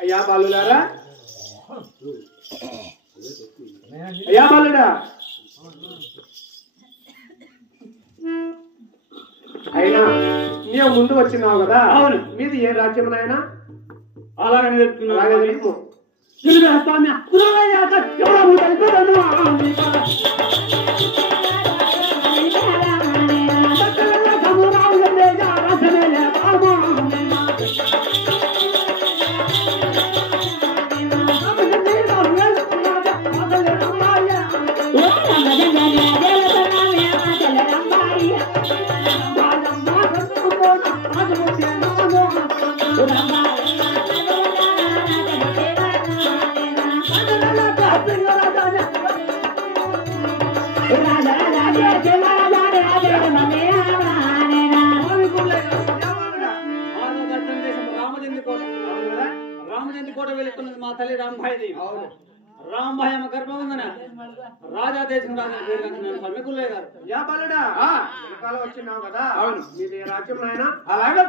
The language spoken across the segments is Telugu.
అయ్యా బాలులారా, అయ్యా బాలుడా, అయినా నీవు ముందు వచ్చినావు కదా. అవును, మీది ఏ రాజ్యం నాయనా? అలాగే తెలుపు. కోట వెళుతున్నది మా తల్లి రాంబాయి. రాంబాయి అమ్మ గర్భం ఉందన రాజా దేశం రాజా సమ్మెకుల్లే గారు. యా బాలుడా, వచ్చినావు కదా. అవును, మీది రాజ్యం నాయన? అలాగే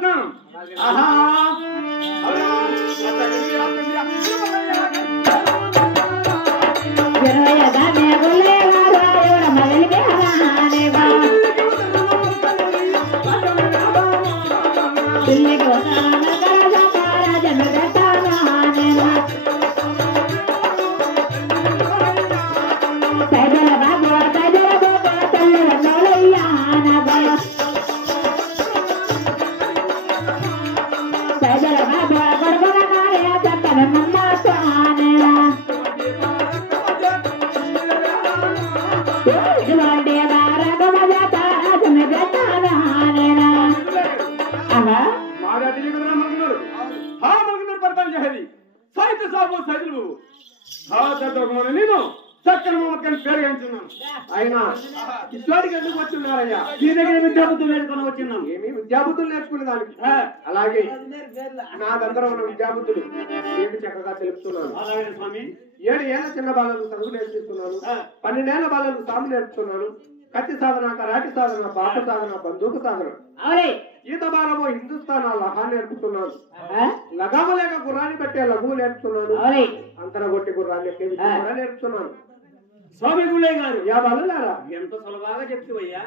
నేను సక్రమంగా పేరుగాంచున్నాను. అయినా ఇట్లాంటికి ఎందుకు వచ్చిన్నారయ్యా? మీ దగ్గర విద్యాబుద్ధులు నేర్చుకుని వచ్చిన్నాం. ఏమి విద్యాబుద్ధులు నేర్చుకునే దానికి? అలాగే నా దగ్గర ఉన్న విద్యాబుద్ధులు ఏమి చక్కగా తెలుపుతున్నాను. అలాగే స్వామి. 7 ఏళ్ల చిన్న బాలలకు చదువు నేర్పిస్తున్నాను. 12 ఏళ్ల బాలలకు సాము నేర్పుతున్నాను. కత్తి సాధన, కరాటి సాధన, బాట సాధన, బందూకు సాధన, ఈత బాలము, హిందుస్థాన్ లహా నేర్పుతున్నాను. లగాము లేక గుర్రాన్ని పెట్టే లఘువు నేర్పుతున్నాను. అంతరగొట్టి గుర్రాన్ని ఎక్కే విద్య కూడా నేర్పుతున్నాను. స్వామి గుళ్ళే గారు, యా బాలులారా, ఎంత సులభంగా చెప్తావయ్యా.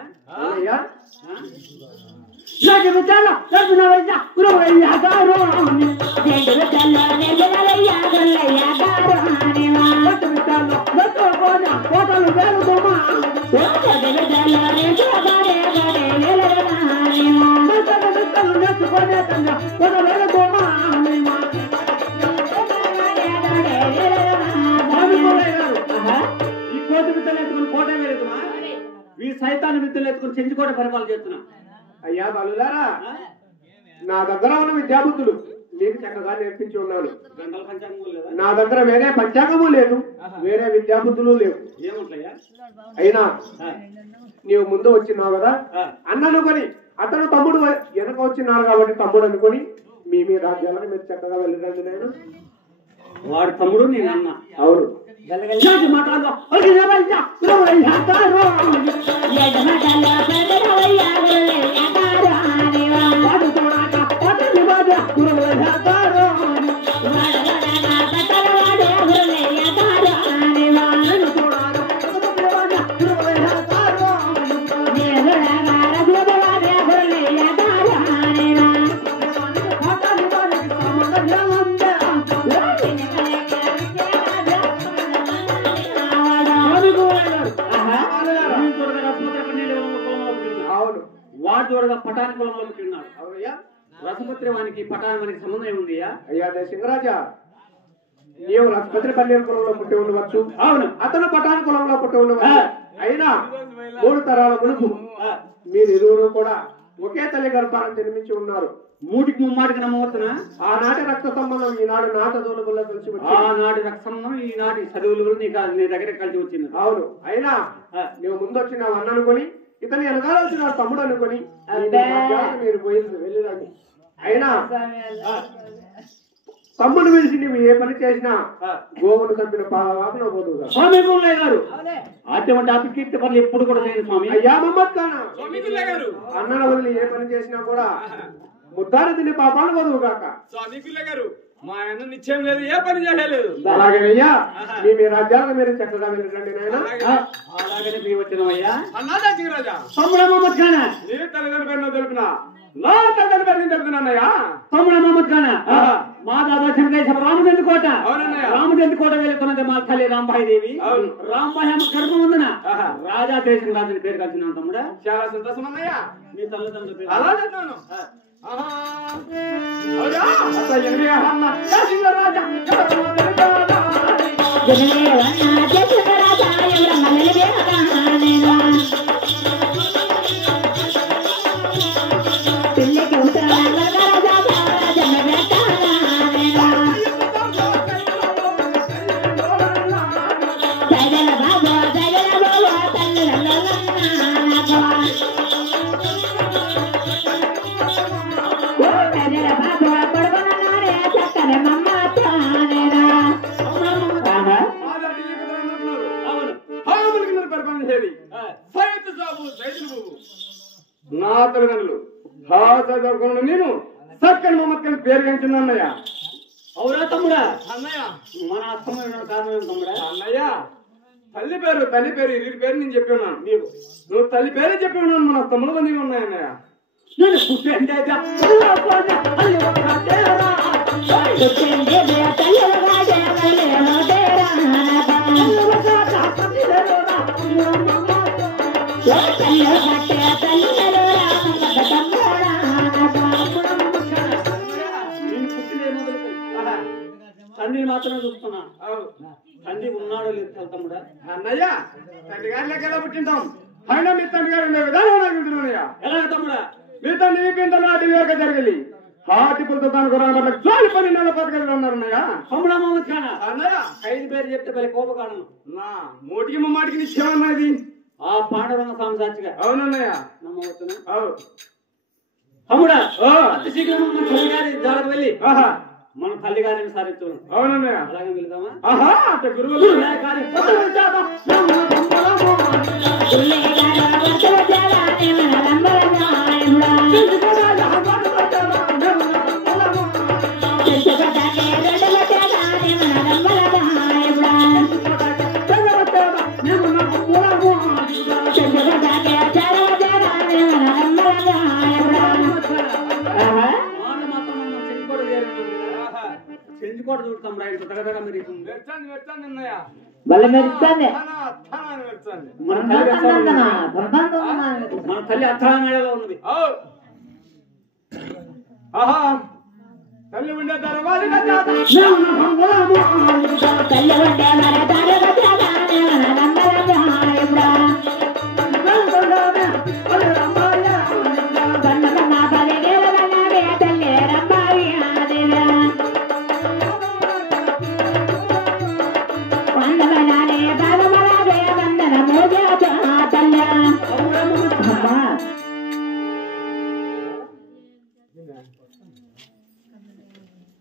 ఈ కోటి విత్తలు ఎత్తుకుని కోట వెళుతున్నా, ఈ సైతాన్ని విత్తలు ఎత్తుకుని చెంచుకోట పరిపాలన చేస్తున్నా. అయ్యా బాలులారా, నా దగ్గర ఉన్న విద్యాబుద్ధులు నీకు చక్కగా నేర్పించి ఉన్నాను. నా దగ్గర వేరే పంచాంగము లేదు, వేరే విద్యాబుద్ధులు లేవు. అయినా నీవు ముందు వచ్చినావు కదా, అన్ననుకొని అతను తమ్ముడు వెనక వచ్చినారు కాబట్టి తమ్ముడు అనుకొని మీ రాజ్యాలను మీరు చక్కగా వెళ్ళరండి. నేను వాడు తమ్ముడు, నేను అన్న. అవును, వాడు చూడగా పటాని కులంలో పుట్టినాడు. రసపత్రి వానికి పటానికి సంబంధం ఉంది. అయ్యా సింగరాజా, నీవు రసపత్రి పల్లెల కులంలో పుట్టి ఉండవచ్చు. అవును, అతను పటాని కులంలో పుట్టి ఉండవచ్చు. అయినా 3 తరాల మునుపు మీరిరువురు కూడా ఒకే తల్లి గర్భాన్ని జన్మించి ఉన్నారు. 3కి 3 నమ్మవచ్చునా? ఆనాటి రక్త సంబంధం ఈనాడు నా చదువుల కలిసి వచ్చింది. ఆనాటి రక్త సంబంధం ఈనాటి చదువులు నీ దగ్గర కలిసి వచ్చింది. అవును, అయినా నువ్వు ముందు వచ్చినావు అన్న అనుకొని, ఇతను వెనకాల వచ్చిన తమ్ముడు అనుకొని మీరు పోయి వెళ్ళిరండి. అయినా తమ్ముడు పిలిచి నువ్వు ఏ పని చేసినా గోవును చంపిన పాలవాకులో పోదుగా. స్వామి గురులయ్య గారు అటువంటి అపకీర్తి పనులు ఎప్పుడు కూడా చేయదు స్వామి. అయ్యా మమ్మత్ ఖానా అన్నల వదిలి ఏ పని చేసినా కూడా ముద్దారు తినే పాపాలు పోదువు కాక. స్వామి గురులయ్య గారు మా ఆయన నిశ్చయం లేదు, ఏ పని చేయలేదు. అలాగేనయ్యా మీ రాజ్యాలకు మీరు చక్కగా వెళ్ళండి నాయన. అలాగనే మేము వచ్చినామయ్యా. అన్నాదా జిగరాజా తమ్ముడు మహమ్మద్ ఖానా నీ తల్లిదండ్రుల పేరు తెలిపినా నా తల్లిదండ్రుల పేరు నేను తెలుపుతున్నానయ్యా. తమ్ముడు మహమ్మద్ ఖానా మా దాదా చెనకేశ్వర రామచంద్ర కోట అవునన్నయ్య. రామచంద్ర కోట వెళ్తున్నది మా తల్లి రాంబాయి దేవి. రాంబాయి అమ్మ గర్భం ఉందన రాజా దేశం రాజుని పేరు కలిసినాను తమ్ముడా. చాలా సంతోషం అన్నయ్య. మీ తల్లిదండ్రుల పేరు అలా చెప్తాను. అసలు ఎనిమిది అన్న జిగరాజా నా తల్లిదండ్రులు చదువుకున్న నేను చక్కని మమ్మక్కని పేరు కంటున్నాన్నయ్య. అవునా తమ్ముడా? అన్నయ్య మన అర్థమైన కారణం తమ్ముడా. అన్నయ్య తల్లి పేరు ఇరు పేరు నేను చెప్పి ఉన్నాను. నువ్వు తల్లి పేరు చెప్పి ఉన్నాను. మన తమ్ముడు నీవు ఉన్నాయన్నయ్య. నేను పుట్టండి తండ్రిని మాత్రమే చూస్తున్నా. తండ్రి ఉన్నాడో లేదు తమ్ముడా. అన్నయ్య తండ్రి గారి లెక్క ఎలా పుట్టింటాం. అయినా మీ తండ్రి గారు ఉండే విధానం నాకు తెలుసున్నాయ్యా. ఎలాగ తమ్ముడా? మీ తండ్రి మీ పిందలు నాటి వేరక జరిగింది. హాటిపులతో తాను కొరాబట్ల చాలు పని నెల పథకాలు ఉన్నారన్నయ్య. తమ్ముడా మహమ్మద్ ఖానా అన్నయ్య 5 పేరు చెప్తే పలి కోపకాడను. నా మోటికి ముమ్మాటికి నిశ్చయమన్నది ఆ పాండురంగ స్వామి సాక్షిగా అవునన్నయ్య. నమ్మవచ్చునా? అవు తమ్ముడా అతి శీఘ్రం మన తల్లి గారి జాలకు వెళ్ళి ఆహా మన తల్లి గారిని సారించు. అవునన్నయ్య. అలాగే వెళ్దామా? ఆహా అంటే గురువులు చెంచుకోట చూడతాం ఇంత తగదగా మీరు వెచ్చండి అన్నయ్య. బల్ల మెరుస్తుంది మన తల్లి అర్థానాడలో ఉన్నది. ఆహా తల్లి ఉండే దర్వాజ తల్లి ఉండే మన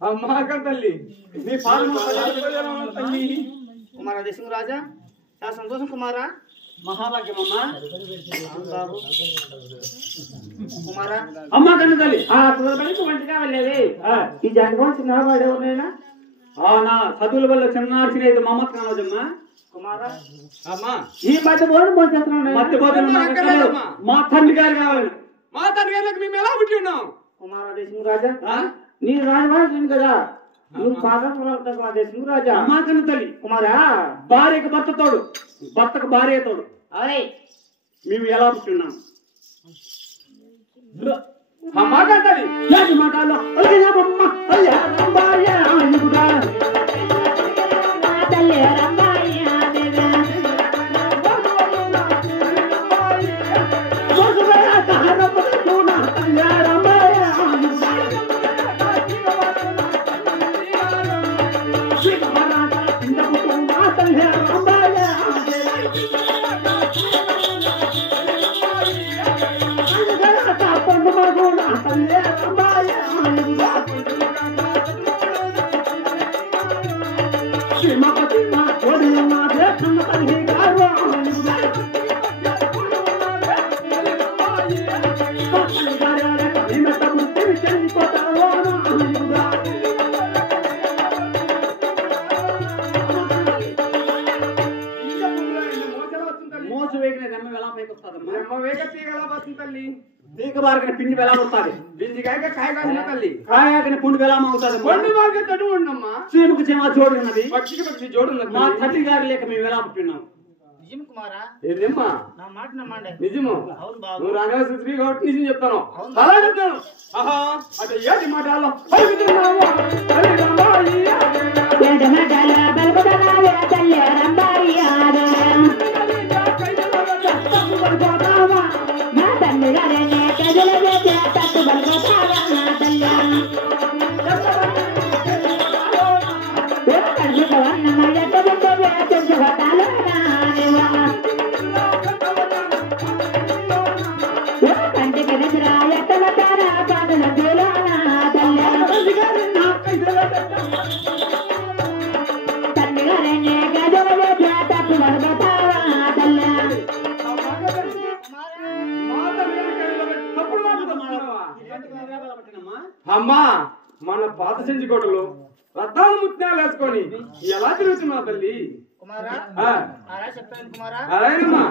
అమ్మాక తల్లి నీ పాలు తల్లి కుమార దేశం రాజా చాలా సంతోషం కుమారా. మహాభాగ్యమమ్మా కుమారా. అమ్మ కన్ను తల్లి పనికి వంటగా వెళ్ళేది ఈ జంగం చిన్నవాడు ఎవరైనా నా చదువుల వల్ల చిన్నార్చిన అయితే మమ్మత్ కానోజమ్మా. కుమారా అమ్మా ఈ మధ్య బోర్డు పోసేస్తున్నాను. మధ్య పోతున్న మా తండ్రి గారు కావాలి. మా తండ్రి గారికి మేము ఎలా పుట్టి ఉన్నాం. కుమార దేశం రాజా నీ రాజవాడు కదా నువ్వు పాదం దేశం రాజా. అమ్మా కన్ను తల్లి కుమారా భార్యకు భర్త తోడు, భర్తకు భార్య తోడు. అరే మేము ఎలా పుట్టిన్నాం? అమ్మాక తల్లి మాటల్లో ఊడ్చు వేగిన రెమ్మ ఎలా పైకి వస్తుందమ్మా? అమ్మ వేగ తీగ ఎలా పోతుంది తల్లి? తీగ బారిన పిండి ఎలా వస్తుంది? బింది కాయ కాయ కాసిన తల్లి. కాయాకని పుండు ఎలా అవుతుంది? పండు బాగా తడు ఉండమ్మా. చీమకు చీమ జోడు ఉన్నది, పక్షికి పక్షి జోడు ఉన్నది. మా తల్లి గారి లేక మేము ఎలా పుట్టినాం? నిజం కుమారా, ఏదేమ్మా నా మాట నమ్మండి. నిజము. అవును బాబు. నువ్వు రాగాల్సిన స్త్రీ కాబట్టి నిజం చెప్తాను. అలా చెప్తాను. ఆహా అటు ఏటి మాటల్లో పలుకుతున్నావా? తల్లి రంబాయి ఏడు మాటల పలుకుతున్నావా తల్లి రంబాయి ఆడే. మా తల్లి గారిని కదులు చేసే తట్టు పలుకుతావా నా తల్లి. కడుపువన్నమ్మ ఎట్టబుట్టే తెచ్చుకోటాలు నానేవా. కంటికి నిద్రా ఎట్టబట్టారా పాటల పూలో నా తల్లి. తల్లి గారిని గదులు చేసే తట్టు పలుకుతావా తల్లి. అమ్మా మన పాత చెంచుకోటలు రథాలు ముత్యాలు వేసుకొని ఎలా తిరుగుతున్నావు తల్లి? కుమారా, ఆ, అలా చెప్పాను కుమారా. అలాగేనమ్మా.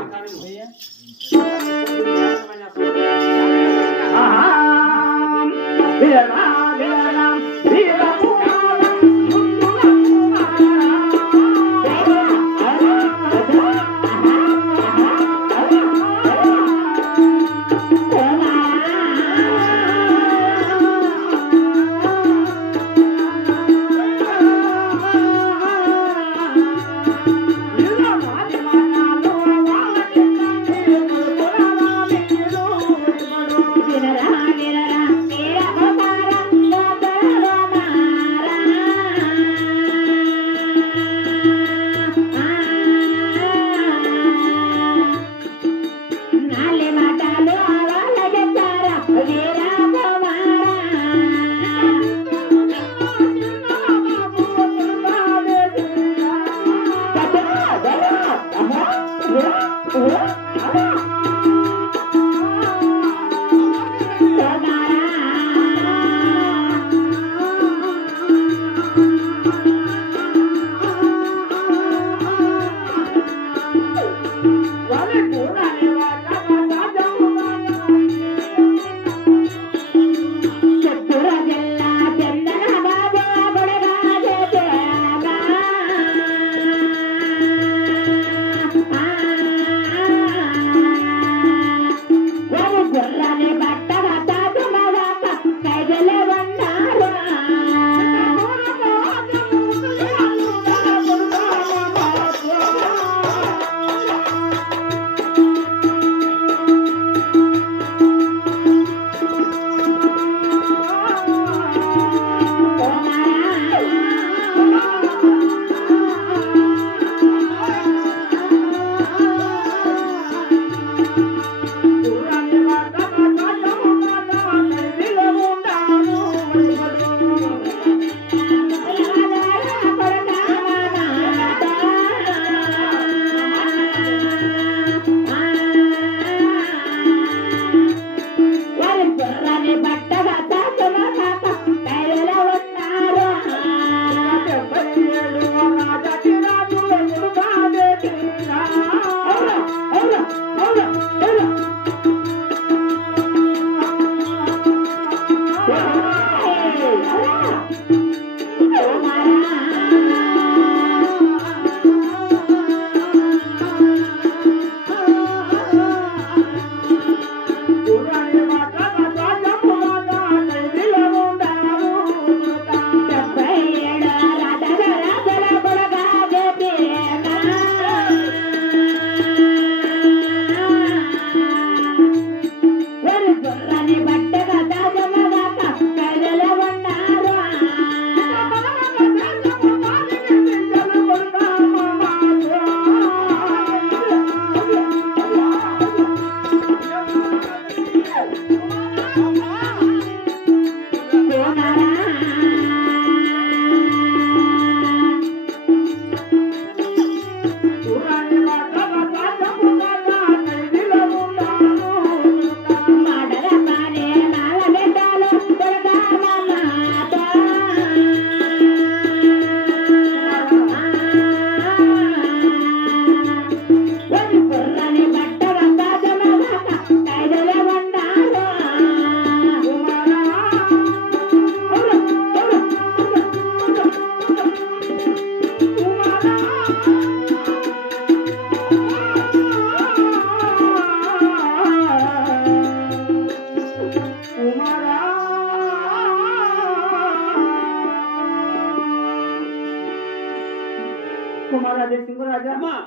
అమ్మా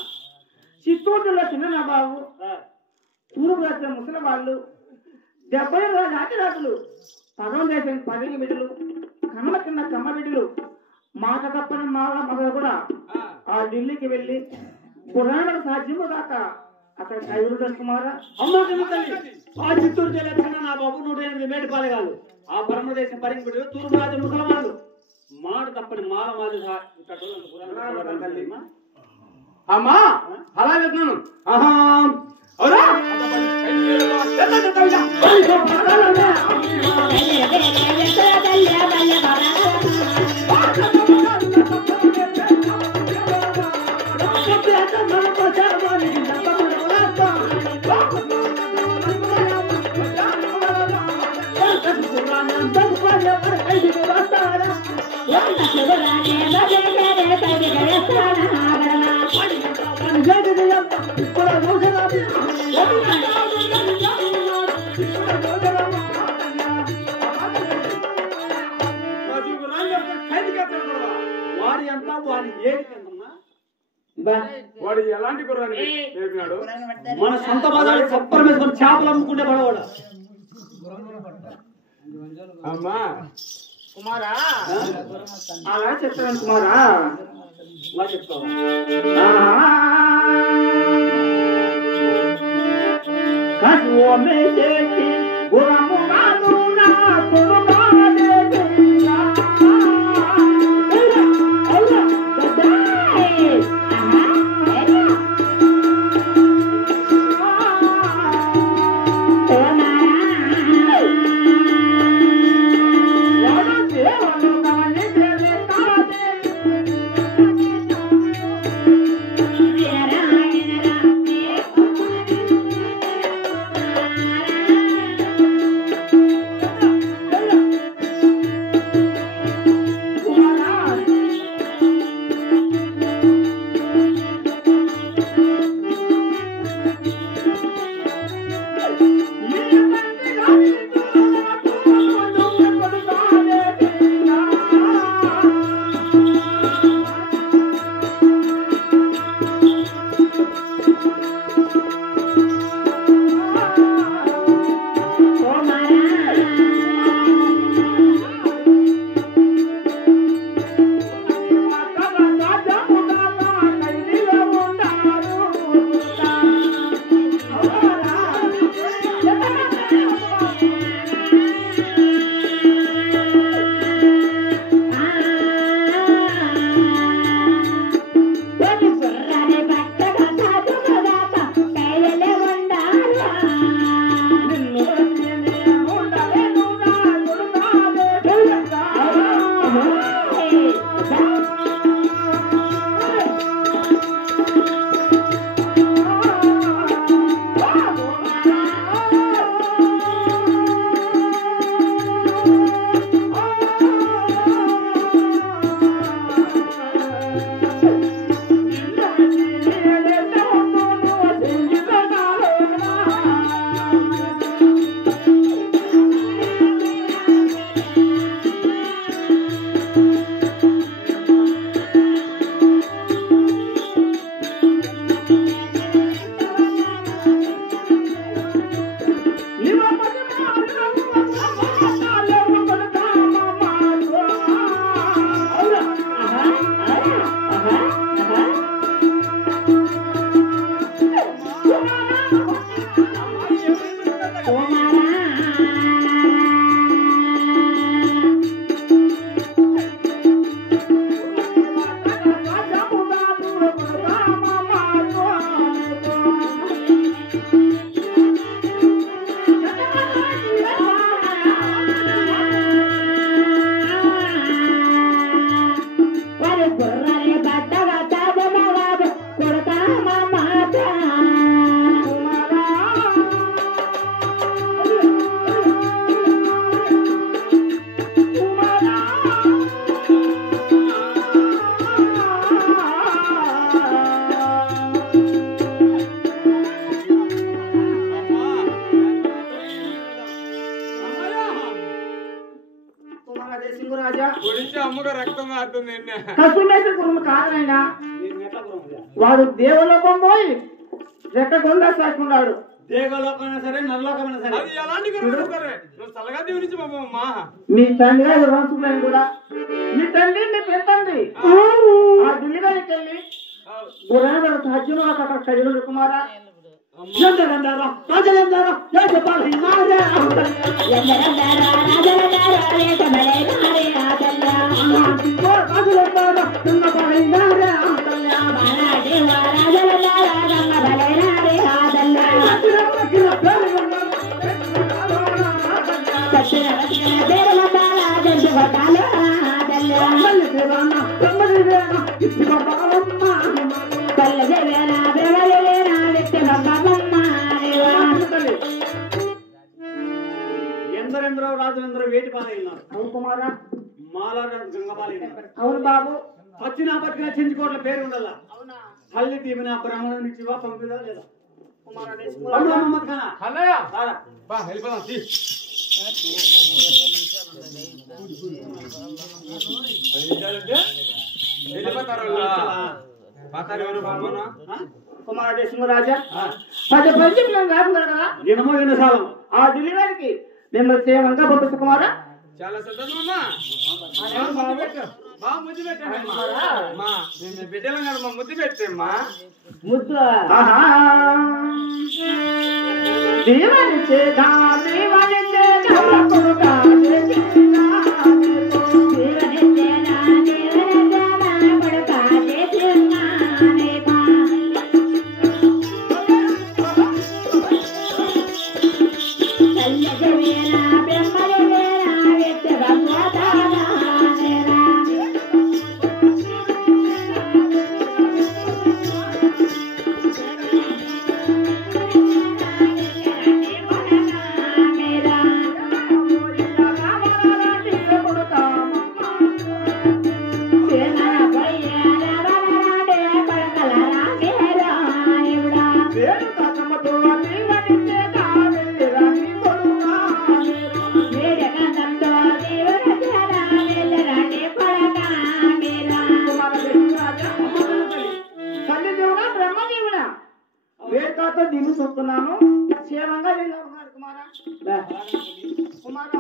చిత్తూరు జిల్లా చిన్న నవాబు తూర్పు రాష్ట్ర ముసలి వాళ్ళు 70 రాజరాజులు పదం దేశం 10 బిడ్డలు కమ్మల కింద కమ్మ బిడ్డలు మాట తప్పని మాల మగ కూడా ఆ ఢిల్లీకి వెళ్ళి పురాణం సాధ్యము దాకా అక్కడ కైవుడు కుమారా అమ్మ కన్న తల్లి ఆ చిత్తూరు జిల్లా చిన్న నా బాబు 108 మేడిపాలెగాలు ఆ పరమదేశం పరికి బిడ్డలు తూర్పు రాజు ముసలమాలు మాట తప్పని మాల మాది అమ్మా అలా చెప్తున్నాను ఆహా అవునా వాడి అంతా వాడి ఏడికెంతమ్మా వాడు ఎలాంటి కుర్రాన్ని నేర్పినాడు మన సొంత బజారు చప్పరం వేసుకొని చేపలు అమ్ముకుంటే పడవాడు అమ్మా కుమారా అలా చెప్తాను కుమారా అలా చెప్తావా గురించి అమ్మగా రక్తం మారుతుంది కసుమేసి కురుము కాదైనా వాడు దేవలోకం పోయి రెక్కకుండా సాకున్నాడు. దేవలోకమైనా సరే నరలోకమైనా సరే అది ఎలాంటి గురువు సరే నువ్వు చల్లగా దీవించి బాబు అమ్మా. మీ తండ్రి గారు వంశులని కూడా మీ తండ్రి నీ పెద్దండి ఆ ఢిల్లీలోకి వెళ్ళి గురాడు సాధ్యమో అక్కడ కదిలు కుమారా ఎందరందారా రాజలందారా ఏ చెప్పాలి నాదే ఎందరందారా రాజలందారా రేట బలైనారే ఆతల్యా రాజలందారా చిన్న పడైనారే ఆతల్యా బాలాదేవా రాజలందారా గంగ బలైనారే ఆతల్యా సత్యన రత్న పేరులందారా జంతు గొట్టాలు ఆతల్యా పల్లెదేవేనా బెవలేనా వ్యక్తి భగవమ్మ ఎందరెందరో రాజులందరూ వేటి పాలైనారు. అవును కుమారా మాలాడు గంగపాలైనారు. అవును బాబు పచ్చినా పచ్చినా చెంచుకోట్ల పేరు ఉండాల. తల్లి దీవిన బ్రాహ్మణుని శివ పంపిదా లేదా మహమ్మద్ ఖానా అన్నయ్య రారా. బా వెళ్ళిపోదాం తీ. వెళ్ళిపోతారు పాతారు ఎవరు బాబునా కుమారుడు సింహరాజా పది పద్యం నేను రాకున్నారు కదా దినమో దినసాలం ఆ ఢిల్లీ వారికి మిమ్మల్ని సేవంగా పంపిస్తు కుమారా. చాలా సంతోషం అమ్మా. బాగా ముద్దు పెట్టమ్మా. మేము బిడ్డలం కదా మా ముద్దు పెట్టమ్మా. ముద్దు దీవని చేదా దీవని చేదా కొడుకా దేవనేనా దేవనేనా కొడుకా చేసినానే బా కల్లదేవేనా బ్రహ్మదేవేనా వ్యక్తి భగవతానేనా తల్లిదేవుడా బ్రహ్మదేవుడా వేడుకతో దిమ్మి చూస్తున్నాను క్షేమంగా వెళ్ళారు కుమారా కుమారా